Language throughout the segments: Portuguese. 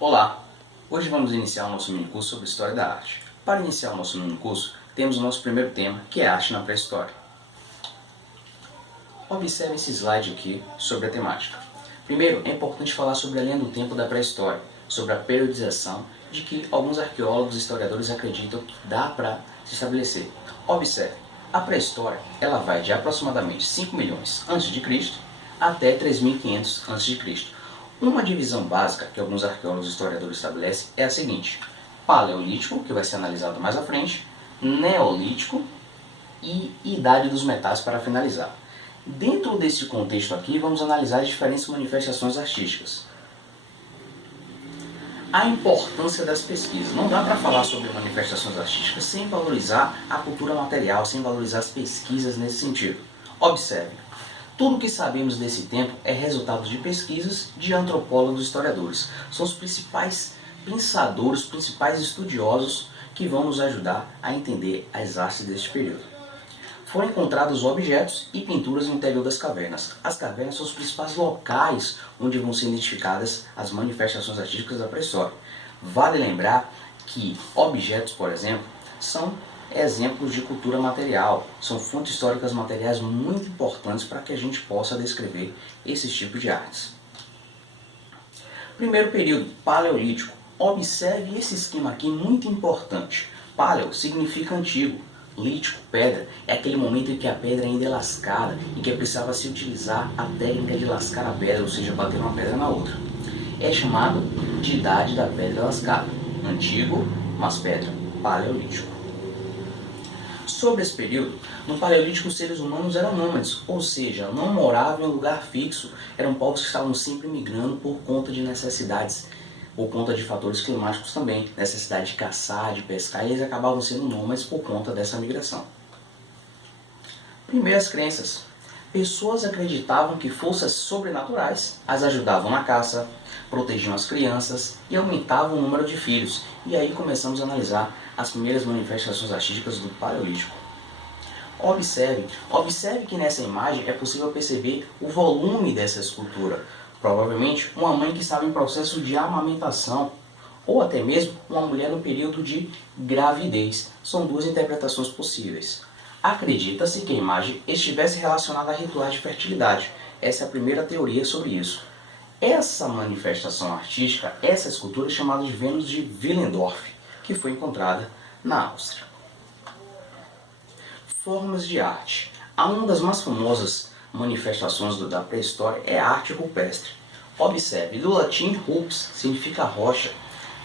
Olá! Hoje vamos iniciar o nosso minicurso sobre História da Arte. Para iniciar o nosso minicurso, temos o nosso primeiro tema, que é Arte na Pré-História. Observe esse slide aqui sobre a temática. Primeiro, é importante falar sobre a linha do tempo da pré-história, sobre a periodização de que alguns arqueólogos e historiadores acreditam que dá para se estabelecer. Observe, a pré-história ela vai de aproximadamente 5 milhões a.C. até 3.500 a.C. Uma divisão básica que alguns arqueólogos e historiadores estabelecem é a seguinte: Paleolítico, que vai ser analisado mais à frente, Neolítico e Idade dos Metais para finalizar. Dentro desse contexto aqui, vamos analisar as diferentes manifestações artísticas. A importância das pesquisas. Não dá para falar sobre manifestações artísticas sem valorizar a cultura material, sem valorizar as pesquisas nesse sentido. Observe, tudo o que sabemos desse tempo é resultado de pesquisas de antropólogos e historiadores. São os principais pensadores, os principais estudiosos que vão nos ajudar a entender as artes deste período. Foram encontrados objetos e pinturas no interior das cavernas. As cavernas são os principais locais onde vão ser identificadas as manifestações artísticas da pré-história. Vale lembrar que objetos, por exemplo, são exemplos de cultura material, são fontes históricas materiais muito importantes para que a gente possa descrever esses tipos de artes. Primeiro período, Paleolítico. Observe esse esquema aqui muito importante. Paleo significa antigo. Lítico, pedra, é aquele momento em que a pedra ainda é lascada e que precisava se utilizar a técnica de lascar a pedra, ou seja, bater uma pedra na outra. É chamado de Idade da Pedra Lascada. Antigo, mas pedra. Paleolítico. Sobre esse período, no Paleolítico os seres humanos eram nômades, ou seja, não moravam em um lugar fixo, eram povos que estavam sempre migrando por conta de necessidades, por conta de fatores climáticos também, necessidade de caçar, de pescar, e eles acabavam sendo nômades por conta dessa migração. Primeiras crenças. Pessoas acreditavam que forças sobrenaturais as ajudavam na caça, protegiam as crianças e aumentavam o número de filhos. E aí começamos a analisar as primeiras manifestações artísticas do Paleolítico. Observe que nessa imagem é possível perceber o volume dessa escultura. Provavelmente uma mãe que estava em processo de amamentação, ou até mesmo uma mulher no período de gravidez. São duas interpretações possíveis. Acredita-se que a imagem estivesse relacionada a rituais de fertilidade. Essa é a primeira teoria sobre isso. Essa manifestação artística, essa escultura é chamada de Vênus de Willendorf, que foi encontrada na Áustria. Formas de arte. Uma das mais famosas manifestações da pré-história é a arte rupestre. Observe, do latim rups significa rocha,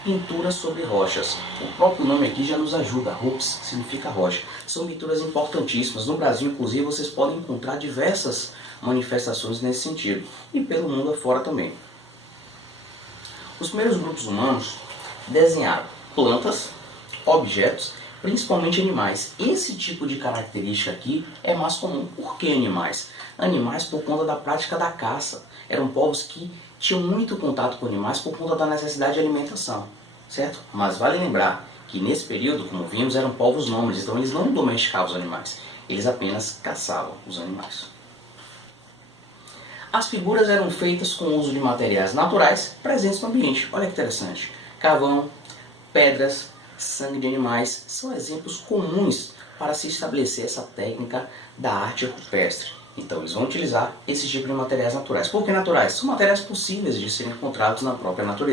pintura sobre rochas. O próprio nome aqui já nos ajuda, rups significa rocha. São pinturas importantíssimas. No Brasil, inclusive, vocês podem encontrar diversas manifestações nesse sentido, e pelo mundo afora também. Os primeiros grupos humanos desenharam plantas, objetos, principalmente animais. Esse tipo de característica aqui é mais comum. Por que animais? Animais por conta da prática da caça. Eram povos que tinham muito contato com animais por conta da necessidade de alimentação, certo? Mas vale lembrar que nesse período, como vimos, eram povos nômades, então eles não domesticavam os animais, eles apenas caçavam os animais. As figuras eram feitas com o uso de materiais naturais presentes no ambiente. Olha que interessante. Carvão, pedras, sangue de animais são exemplos comuns para se estabelecer essa técnica da arte rupestre. Então eles vão utilizar esse tipo de materiais naturais. Por que naturais? São materiais possíveis de serem encontrados na própria natureza.